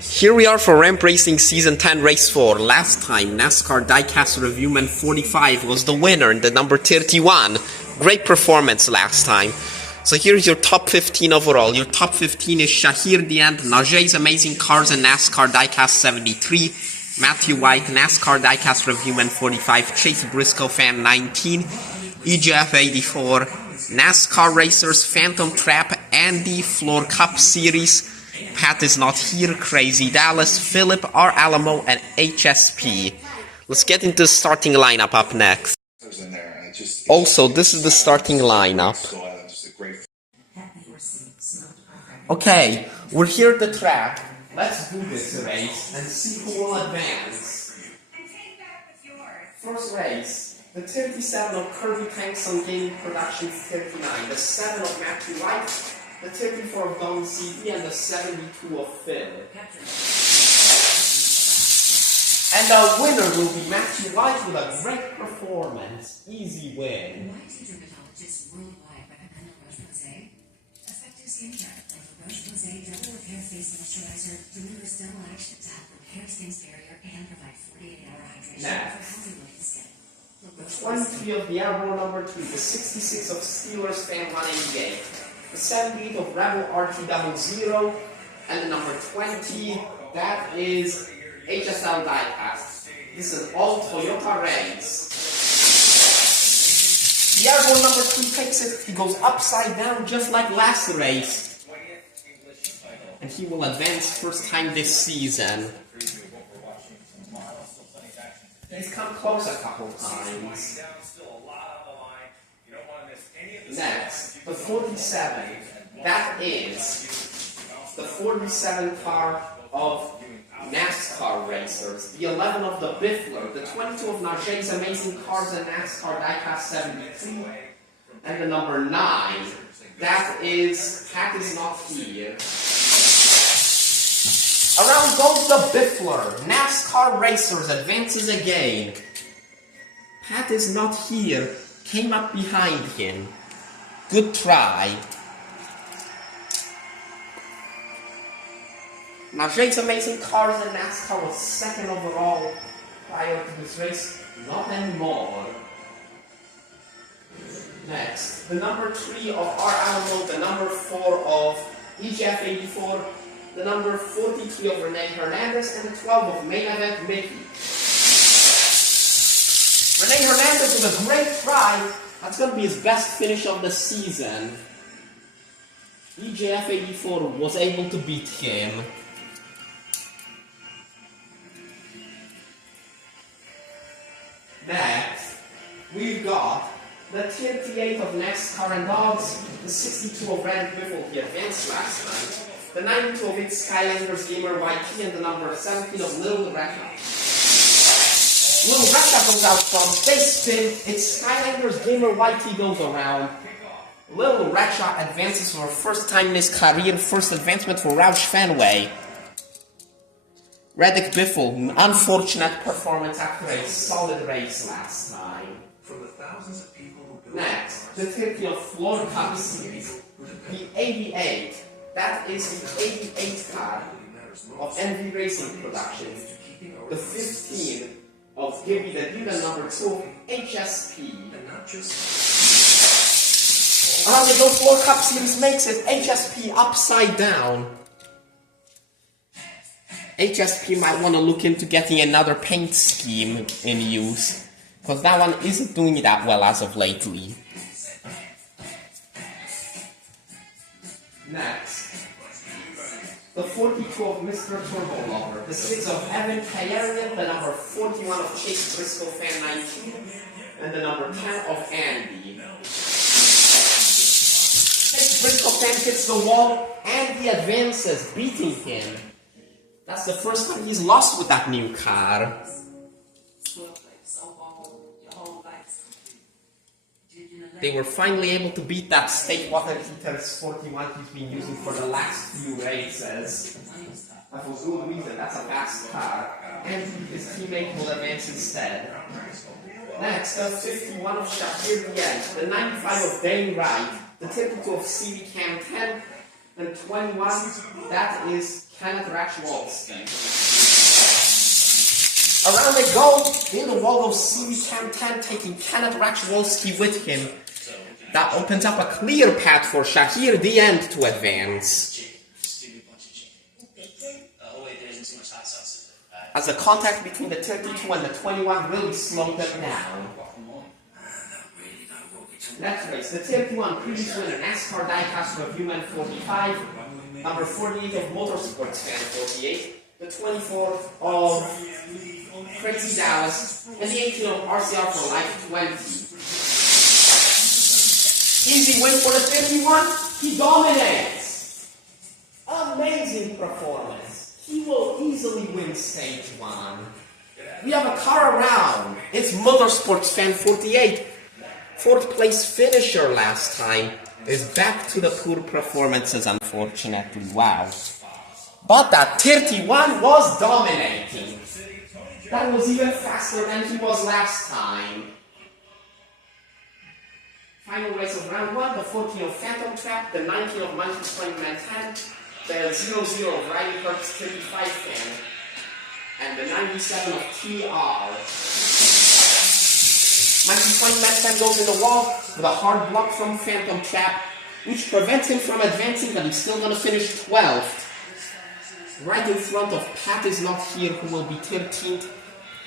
Here we are for Ramp Racing Season 10 Race 4. Last time, NASCAR Diecast Reviewman 45 was the winner in the number 31. Great performance last time. So here's your top 15 overall. Your top 15 is Shahir Diant, Najey's Amazing Cars and NASCAR Diecast 73, Matthew White, NASCAR Diecast Reviewman 45, Chase Briscoe Fan 19, EGF 84, NASCAR Racers Phantom Trap, Andy Floor Cup Series, Pat is not here, Crazy Dallas, Philip, R. Alamo, and HSP. Let's get into the starting lineup up next. Also, this is the starting lineup. Okay, we're here at the track. Let's do this race and see who will advance. First race, the 37 of Kirby Tankson Gaming Productions 39, the 7 of Matthew White, the 34 of Don CD, and the 72 of Phil. And the winner will be Matthew White with a great performance. Easy win. Why do dermatologists worldwide recommend La Roche-Posay? Effective skincare like La Roche-Posay Double Repair Face Moisturizer delivers double action to help repair skin's barrier and provide 48-hour hydration for healthy looking skin. The 23 of the Airborne number 2, the 66 of Steelers Fan 188, the 78 of Rebel RT00, and the number 20, that is HSL Diecast. This is an all Toyota race. The Airborne number 3 takes it, he goes upside down just like last race. And he will advance first time this season. He's come close a couple times. Next, the 47. That is the 47 car of NASCAR Racers, the 11 of the Biffler, the 22 of Najey's Amazing Cars and NASCAR Diecast 73, and the number 9. That is Pat is not here. Around goes the Biffler. NASCAR Racers advances again. Pat is not here. Came up behind him. Good try. Najey's Amazing Cars and NASCAR was second overall prior to this race. Not anymore. Next, the number 3 of R. Alamo, the number 4 of EGF 84, the number 43 of Renee Hernandez, and the 12 of Main Event Mickey. Renee Hernandez with a great try. That's going to be his best finish of the season. EGF 84 was able to beat him. Next, we've got the 38 of NASCAR and Dogs, the 62 of Randy Biffle, he advanced last night, the 92 of It's Skylanders Gamer YT, and the number 17 of Little Rekka. Little Rekka goes out from space spin, It's Skylanders Gamer YT goes around. Little Rekka advances for the first time in his career, first advancement for Roush Fenway. Reddick Biffle, unfortunate performance after a solid race last time. Next, the 50 of Floor Cup Series, the 88. That is the 88 car of NV Racing Productions. The 15 of Gibby the Dude, and number 2 HSP. Around the Go Floor Cup Series makes it HSP upside down. HSP might want to look into getting another paint scheme in use, because that one isn't doing that well as of lately. Next, the 42 of Mr. Turbo Lover, the 6 of Evan Kayarian, the number 41 of Chase Briscoe Fan 19, and the number 10 of Andy. Chase Briscoe Fan hits the wall, and he advances, beating him. That's the first time he's lost with that new car. They were finally able to beat that State Water Heater 41 he's been using for the last few races. And for good reason, that's a fast car. And his teammate will advance instead. Next, the 51 of Shahir Diant, the 95 of Dane Wright, the 32 of CV Cam 10, And 21, that is Kenneth Rachwolski. Around they go in the Volvo CV1010, taking Kenneth Rachwolski with him. That opens up a clear path for Shahir the End to advance. As the contact between the 32 and the 21 really slowed them down. Next race, the 31 previous winner, NASCAR Diecast Reviewman 45, number 48 of Motorsports Fan 48, the 24 of Crazy Dallas, and the 18 of RCR for Life 20. Easy win for the 51, he dominates! Amazing performance. He will easily win stage 1. We have a car around. It's Motorsports Fan 48. 4th place finisher last time is back to the poor performances, unfortunately. Wow. But that 31 was dominating. That was even faster than he was last time. Final race of round 1, the 14 of Phantom Trap, the 19 of Monkey Point Manhattan, the 00 of Riley Herb's 35 fan, and the 97 of TR. Monkey Point Manhattan goes in the wall with a hard block from Phantom Trap, which prevents him from advancing, but he's still going to finish 12th. Right in front of Pat is not here, who will be 13th.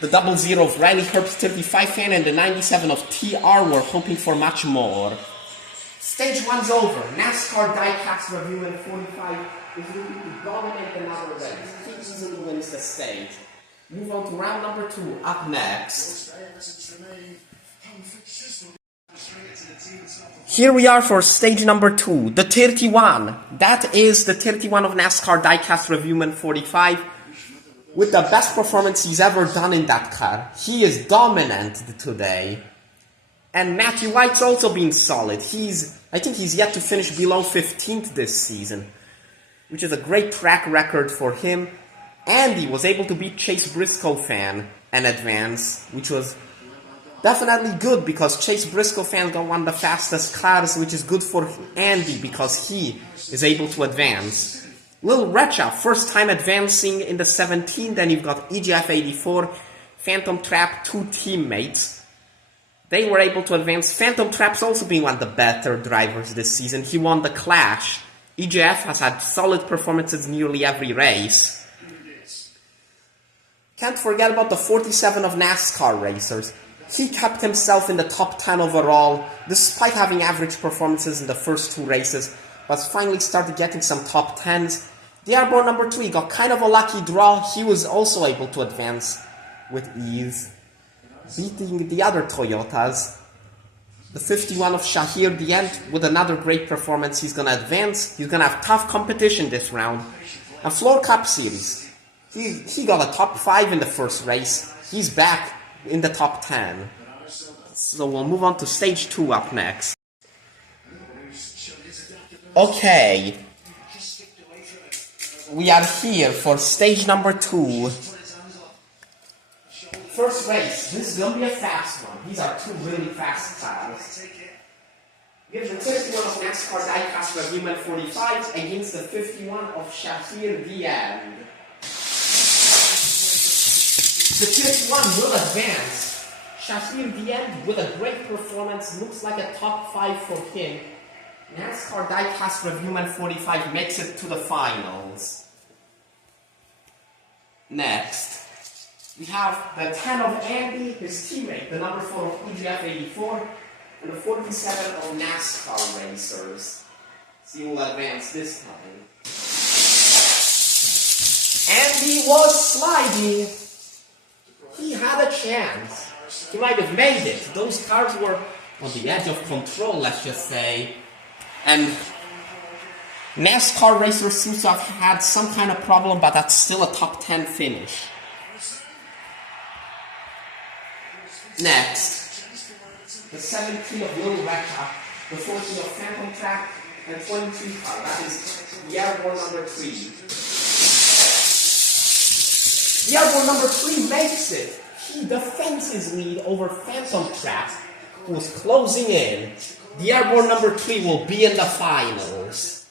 The 00 of Riley Herb's 35 fan and the 97 of TR were hoping for much more. Stage 1's over. NASCAR Diecast Reviewman 45 is looking to dominate another race. He easily wins the stage. Move on to round number 2. Up next. Here we are for stage number 2, the 31. That is the 31 of NASCAR Diecast Reviewman 45. With the best performance he's ever done in that car. He is dominant today. And Matthew White's also been solid. I think he's yet to finish below 15th this season, which is a great track record for him. And he was able to beat Chase Briscoe fan and advance, which was definitely good because Chase Briscoe fan got one of the fastest cars, which is good for Andy because he is able to advance. Lil Recha, first time advancing in the 17, then you've got EGF 84, Phantom Trap, 2 teammates. They were able to advance. Phantom Trap's also been one of the better drivers this season. He won the Clash. EGF has had solid performances nearly every race. Can't forget about the 47 of NASCAR Racers. He kept himself in the top 10 overall, despite having average performances in the first 2 races, but finally started getting some top 10s. The Airborne number 2 got kind of a lucky draw. He was also able to advance with ease, beating the other Toyotas. The 51 of Shahir the End, with another great performance, he's going to advance. He's going to have tough competition this round. And Floor Cup Series, he got a top 5 in the first race. He's back in the top 10. So we'll move on to stage 2 up next. Okay, we are here for stage number 2. First race, this is going to be a fast one. These are 2 really fast cars. We have the 31 of NASCAR Diecast Reviewman 45 against the 51 of Shahir the End. The 51 will advance. Shahir the End with a great performance, looks like a top 5 for him. NASCAR Diecast Reviewman 45 makes it to the finals. Next, we have the 10 of Andy, his teammate, the number 4 of EGF 84, and the 47 of NASCAR Racers. See who will advance this time. Andy was sliding. He had a chance. He might have made it. Those cars were on the edge of control, let's just say. And NASCAR Racer seems to have had some kind of problem, but that's still a top 10 finish. Next, the 17 of Lil Recha, the 14 of Phantom Trap, and 23 car. That is the Airborne number 3. The Airborne number 3 makes it. He defends his lead over Phantom Trap, who was closing in. The Airborne number 3 will be in the finals.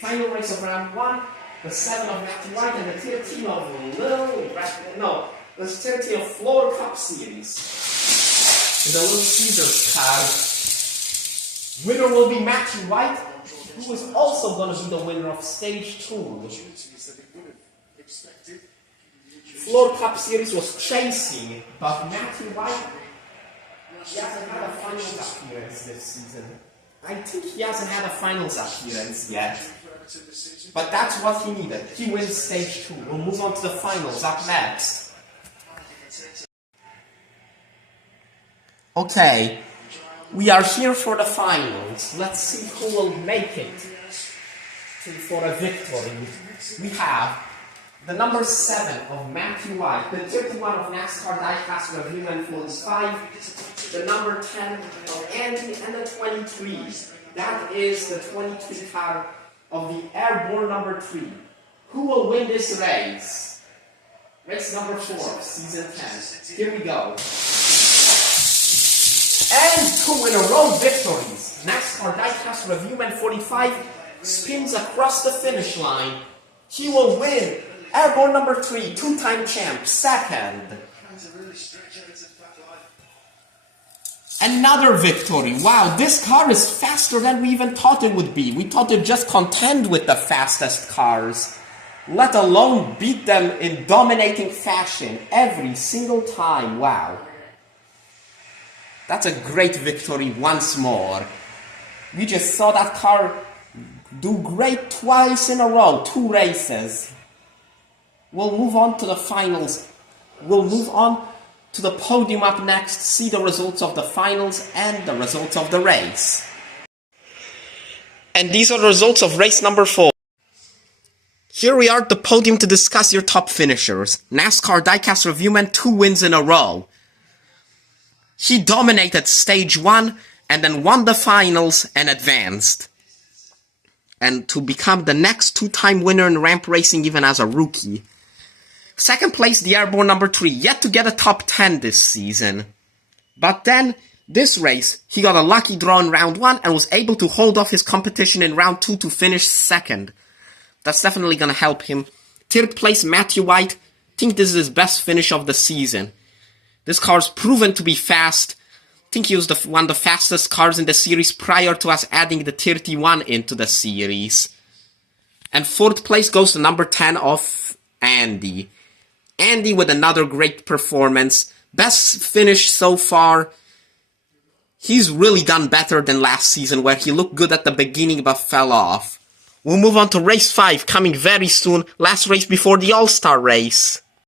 Final race of round 1, the 7 of Matthew White and the 13 of the 13 of Floor Cup Series. In the Little Caesars card, winner will be Matthew White, who is also going to be the winner of Stage 2. Floor Cup Series was chasing, but Matthew White, he hasn't had a finals appearance this season. I think he hasn't had a finals appearance yet. But that's what he needed. He wins Stage 2. We'll move on to the finals up next. Okay, we are here for the finals. Let's see who will make it for a victory. We have the number 7 of Matthew White, the 31 of NASCAR Diecast Review and 45, the number 10 of Andy, and the 23. That is the 23 car of the Airborne number 3. Who will win this race? Race number 4 of Season 10. Here we go. And 2 in a row victories. NASCAR Diecast Reviewman 45 spins across the finish line. He will win. Airborne number 3, 2-time champ, second. Another victory. Wow, this car is faster than we even thought it would be. We thought it'd just contend with the fastest cars, let alone beat them in dominating fashion every single time. Wow. That's a great victory once more. We just saw that car do great twice in a row, 2 races. We'll move on to the finals. We'll move on to the podium up next, see the results of the finals and the results of the race. And these are the results of race number 4. Here we are at the podium to discuss your top finishers. NASCAR Diecast Reviewman, 2 wins in a row. He dominated Stage 1 and then won the finals and advanced. And to become the next 2-time winner in ramp racing even as a rookie. Second place, the Airborne number 3, yet to get a top 10 this season. But then, this race, he got a lucky draw in round 1 and was able to hold off his competition in round 2 to finish second. That's definitely gonna help him. Third place, Matthew White. I think this is his best finish of the season. This car's proven to be fast. I think he was one of the fastest cars in the series prior to us adding the 31 into the series. And fourth place goes to number 10 of Andy. Andy with another great performance. Best finish so far. He's really done better than last season where he looked good at the beginning but fell off. We'll move on to race 5 coming very soon. Last race before the All-Star race.